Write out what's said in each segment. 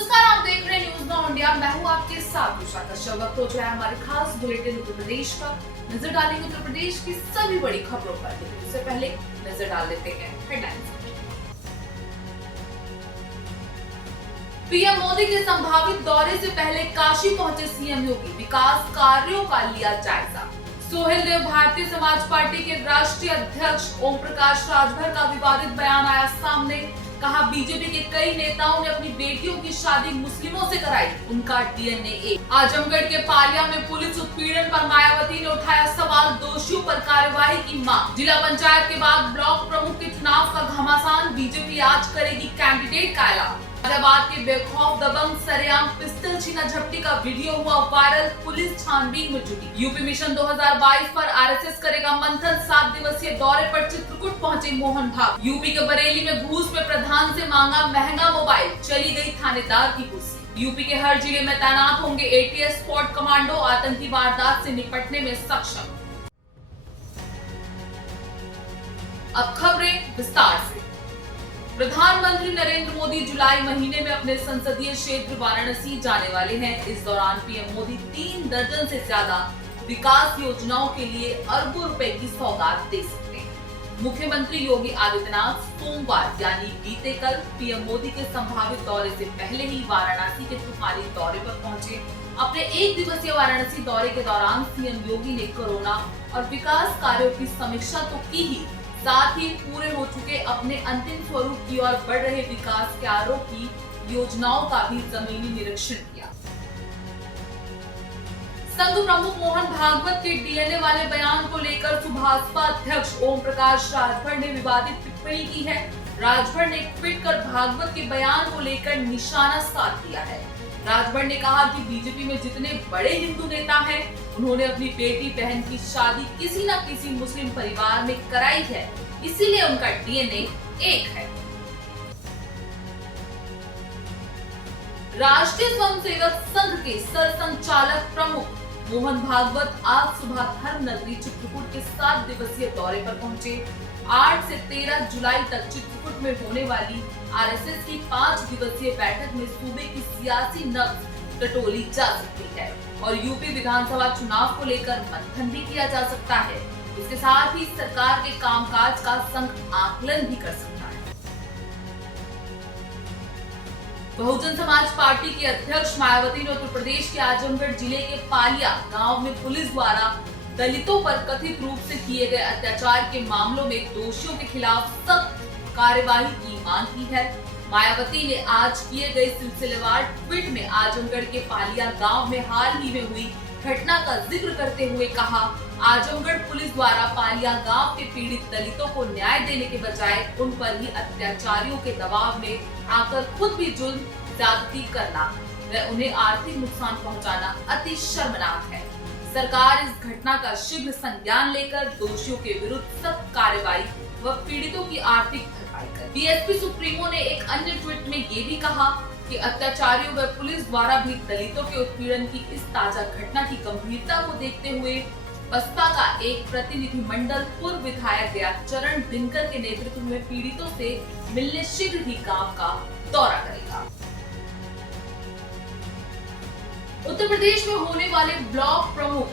नमस्कार, आप देख रहे हैं न्यूज़ नाउ इंडिया। मैं हूं आपके साथ उषा कश्यप। वक्त हो चुका है हमारे खास बुलेटिन उत्तर प्रदेश का। नजर डालेंगे उत्तर प्रदेश की सभी बड़ी खबरों पर, लेकिन उससे पहले नजर डाल लेते हैं हेडलाइंस। पीएम मोदी के संभावित दौरे से पहले काशी पहुंचे सीएम योगी, विकास कार्यों का लिया जायजा। सोहेल देव भारतीय समाज पार्टी के राष्ट्रीय अध्यक्ष ओम प्रकाश राजभर का विवादित बयान आया सामने। कहा, बीजेपी के कई नेताओं ने अपनी बेटियों की शादी मुस्लिमों से कराई, उनका डीएनए एक। आजमगढ़ के पालिया में पुलिस उत्पीड़न पर मायावती ने उठाया सवाल, दोषियों पर कार्रवाई की मांग। जिला पंचायत के बाद ब्लॉक प्रमुख के चुनाव का घमासान, बीजेपी आज करेगी कैंडिडेट का ऐलान। फैजाबाद के बेखौफ दबंग सरेआम पिस्टल छीना झपटी का वीडियो हुआ वायरल, पुलिस छानबीन में जुटी। यूपी मिशन 2022 पर आरएसएस करेगा मंथन, 7 दिवसीय दौरे पर चित्रकूट पहुंचे मोहन भागवत। यूपी के बरेली में घूस में प्रधान से मांगा महंगा मोबाइल, चली गई थानेदार की कुर्सी। यूपी के हर जिले में तैनात होंगे एटीएस स्क्वाड कमांडो, आतंकी वारदात से निपटने में सक्षम। अब खबरें विस्तार से। प्रधानमंत्री नरेंद्र मोदी जुलाई महीने में अपने संसदीय क्षेत्र वाराणसी जाने वाले हैं। इस दौरान पीएम मोदी 3 दर्जन से ज्यादा विकास योजनाओं के लिए अरबों रुपए की सौगात दे सकते हैं। मुख्यमंत्री योगी आदित्यनाथ सोमवार यानी बीते कल पीएम मोदी के संभावित दौरे से पहले ही वाराणसी के तूफानी दौरे पर पहुंचे। अपने 1 दिवसीय वाराणसी दौरे के दौरान सीएम योगी ने कोरोना और विकास कार्यों की समीक्षा तो की ही, साथ ही पूरे हो चुके अपने अंतिम स्वरूप की ओर बढ़ रहे विकास कार्यों की योजनाओं का भी जमीनी निरीक्षण किया। संघ प्रमुख मोहन भागवत के डीएनए वाले बयान को लेकर सुभाषपा अध्यक्ष ओम प्रकाश राजभर ने विवादित टिप्पणी की है। राजभर ने ट्वीट कर भागवत के बयान को लेकर निशाना साध दिया है। राजभर ने कहा कि बीजेपी में जितने बड़े हिंदू नेता हैं, उन्होंने अपनी बेटी बहन की शादी किसी न किसी मुस्लिम परिवार में कराई है, इसीलिए उनका डीएनए एक है। राष्ट्रीय स्वयंसेवक संघ के सरसंचालक प्रमुख मोहन भागवत आज सुबह धर्म नगरी चित्रकूट के 7 दिवसीय दौरे पर पहुंचे। 8 से 13 जुलाई तक चित्रकूट में होने वाली आरएसएस की 5 दिवसीय बैठक में सूबे की सियासी नब्ज टटोली जा सकती है और यूपी विधानसभा चुनाव को लेकर मंथन भी किया जा सकता है। इसके साथ ही सरकार के कामकाज का संघ आकलन भी कर सकता है। बहुजन समाज पार्टी की अध्यक्ष मायावती ने उत्तर प्रदेश के आजमगढ़ जिले के पालिया गांव में पुलिस द्वारा दलितों पर कथित रूप से किए गए अत्याचार के मामलों में दोषियों के खिलाफ सख्त कार्यवाही की मांग की है। मायावती ने आज किए गए सिलसिलेवार ट्वीट में आजमगढ़ के पालिया गांव में हाल ही में हुई घटना का जिक्र करते हुए कहा, आजमगढ़ पुलिस द्वारा पालिया गांव के पीड़ित दलितों को न्याय देने के बजाय उन पर ही अत्याचारियों के दबाव में आकर खुद भी जुल्म ज्यादती करना व उन्हें आर्थिक नुकसान पहुंचाना अति शर्मनाक है। सरकार इस घटना का शीघ्र संज्ञान लेकर दोषियों के विरुद्ध सख्त कार्रवाई व पीड़ितों की आर्थिक भरपाई करे। बीएसपी सुप्रीमो ने एक अन्य ट्वीट में ये भी कहा कि अत्याचारियों व पुलिस द्वारा भी दलितों के उत्पीड़न की इस ताजा घटना की गंभीरता को देखते हुए बसपा का एक प्रतिनिधिमंडल पूर्व विधायक दयाचरण दिनकर के नेतृत्व में पीड़ितों से मिलने शीघ्र ही गांव का दौरा करेगा। उत्तर प्रदेश में होने वाले ब्लॉक प्रमुख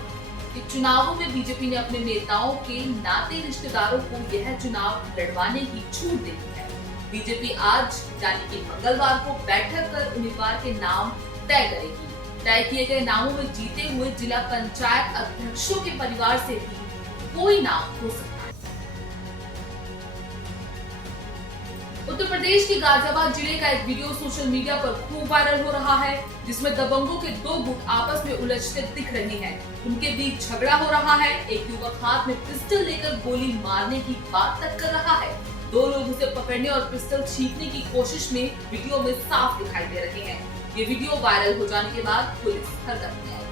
के चुनावों में बीजेपी ने अपने नेताओं के नाते रिश्तेदारों को यह चुनाव लड़वाने की छूट दे दी है। बीजेपी आज यानी कि मंगलवार को बैठक कर उम्मीदवार के नाम तय करेगी। तय किए गए नामों में जीते हुए जिला पंचायत अध्यक्षों के परिवार से भी कोई नाम हो सकता है। उत्तर प्रदेश के गाजियाबाद जिले का एक वीडियो सोशल मीडिया पर खूब वायरल हो रहा है, जिसमें दबंगों के 2 गुट आपस में उलझते दिख रहे हैं। उनके बीच झगड़ा हो रहा है। एक युवक हाथ में पिस्टल लेकर गोली मारने की बात तक कर रहा है। 2 लोग उसे पकड़ने और पिस्टल छीनने की कोशिश में वीडियो में साफ दिखाई दे रहे हैं। ये वीडियो वायरल हो जाने के बाद पुलिस हरकत में आई।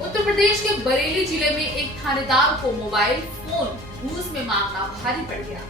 उत्तर प्रदेश के बरेली जिले में एक थानेदार को मोबाइल फोन घूस में मांगना भारी पड़ गया।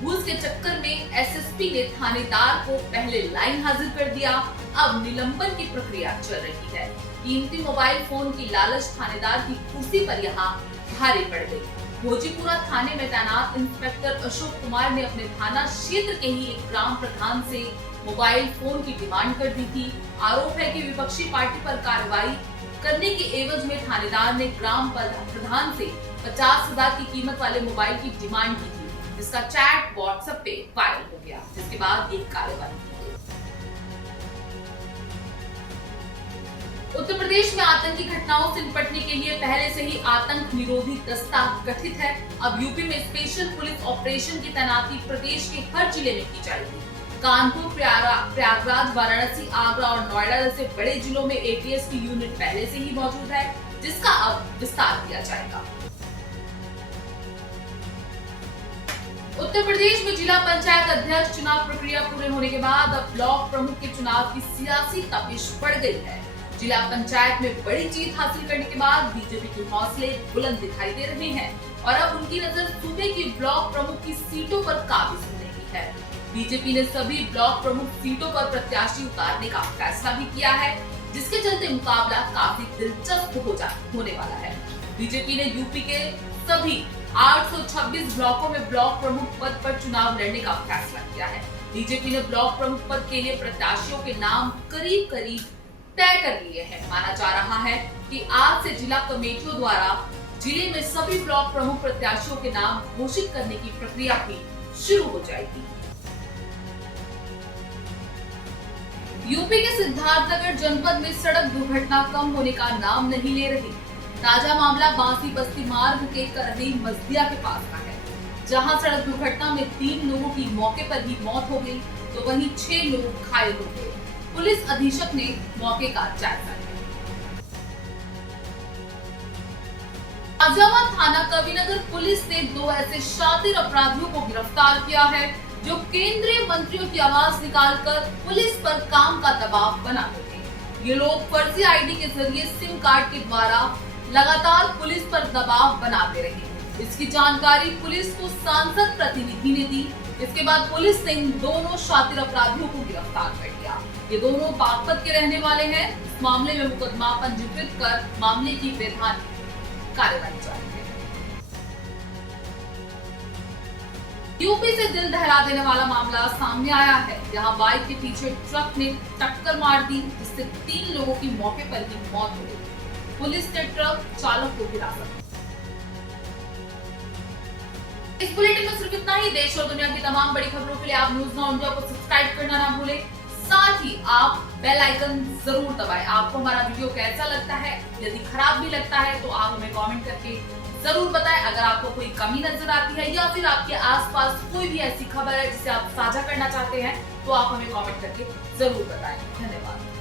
घूस के चक्कर में एसएसपी ने थानेदार को पहले लाइन हाजिर कर दिया। अब निलंबन की प्रक्रिया चल रही है। कीमती मोबाइल फोन की लालच थानेदार की कुर्सी पर यहाँ भारी पड़ गई। भोजीपुरा थाने में तैनात इंस्पेक्टर अशोक कुमार ने अपने थाना क्षेत्र के ही एक ग्राम प्रधान से मोबाइल फोन की डिमांड कर दी थी। आरोप है कि विपक्षी पार्टी पर कार्रवाई करने के एवज में थानेदार ने ग्राम प्रधान से 50,000 की कीमत वाले मोबाइल की डिमांड की थी, जिसका चैट व्हाट्सएप पे वायरल हो गया, जिसके बाद ये कार्रवाई की गई। उत्तर प्रदेश में आतंकी घटनाओं से निपटने के लिए पहले से ही आतंक निरोधी दस्ता गठित है। अब यूपी में स्पेशल पुलिस ऑपरेशन की तैनाती प्रदेश के हर जिले में की जाएगी। कानपुर, प्रयागराज, वाराणसी, आगरा और नोएडा जैसे बड़े जिलों में एटीएस की यूनिट पहले से ही मौजूद है, जिसका अब विस्तार किया जाएगा। उत्तर प्रदेश में जिला पंचायत अध्यक्ष चुनाव प्रक्रिया पूरे होने के बाद अब ब्लॉक प्रमुख के चुनाव की सियासी तपिश बढ़ गई है। जिला पंचायत में बड़ी जीत हासिल करने के बाद बीजेपी के हौसले बुलंद दिखाई दे रहे हैं और अब उनकी नजर सूबे की ब्लॉक प्रमुख की सीटों पर काबिज होने की है। बीजेपी ने सभी ब्लॉक प्रमुख सीटों पर प्रत्याशी उतारने का फैसला भी किया है, जिसके चलते मुकाबला काफी दिलचस्प होने वाला है। बीजेपी ने यूपी के सभी 826 ब्लॉकों में ब्लॉक प्रमुख पद पर चुनाव लड़ने का फैसला किया है। बीजेपी ने ब्लॉक प्रमुख पद के लिए प्रत्याशियों के नाम करीब तय कर लिए हैं। माना जा रहा है कि आज से जिला कमेटियों द्वारा जिले में सभी ब्लॉक प्रमुख प्रत्याशियों के नाम घोषित करने की प्रक्रिया भी शुरू हो जाएगी। यूपी के सिद्धार्थनगर जनपद में सड़क दुर्घटना कम होने का नाम नहीं ले रही। ताजा मामला बांसी बस्ती मार्ग के करहरी मजदिया के पास का है, जहां सड़क दुर्घटना में 3 लोगों की मौके पर ही मौत हो गई, तो वहीं 6 लोग घायल हो गए। पुलिस अधीक्षक ने मौके का जायजा लिया। गाजियाबाद थाना कविनगर पुलिस ने 2 ऐसे शातिर अपराधियों को गिरफ्तार किया है, जो केंद्रीय मंत्रियों की आवाज निकालकर पुलिस पर काम का दबाव बनाते थे। ये लोग फर्जी आईडी के जरिए सिम कार्ड के द्वारा लगातार पुलिस पर दबाव बनाते रहे। इसकी जानकारी पुलिस को सांसद प्रतिनिधि ने दी। इसके बाद पुलिस ने इन दोनों शातिर अपराधियों को गिरफ्तार कर लिया। ये दोनों बागपत के रहने वाले हैं। इस मामले में मुकदमा पंजीकृत कर मामले की वैधानिक कार्रवाई जारी है। यूपी से दिल दहला देने वाला मामला सामने आया है, जहां बाइक के पीछे ट्रक ने टक्कर मार दी, जिससे 3 लोगों की मौके पर ही मौत हो गई। पुलिस ने ट्रक चालक को हिरासत में। इस बुलेटिन में सिर्फ इतना ही। देश और दुनिया की तमाम बड़ी खबरों के लिए आप न्यूज़ नाउ इंडिया को सब्सक्राइब करना ना भूलें। साथ ही आप बेल आइकन जरूर दबाएं। आपको हमारा वीडियो कैसा लगता है, यदि खराब भी लगता है तो आप हमें कमेंट करके जरूर बताएं। अगर आपको कोई कमी नजर आती है या फिर आपके आसपास कोई भी ऐसी खबर है जिसे आप साझा करना चाहते हैं, तो आप हमें कमेंट करके जरूर बताएं। धन्यवाद।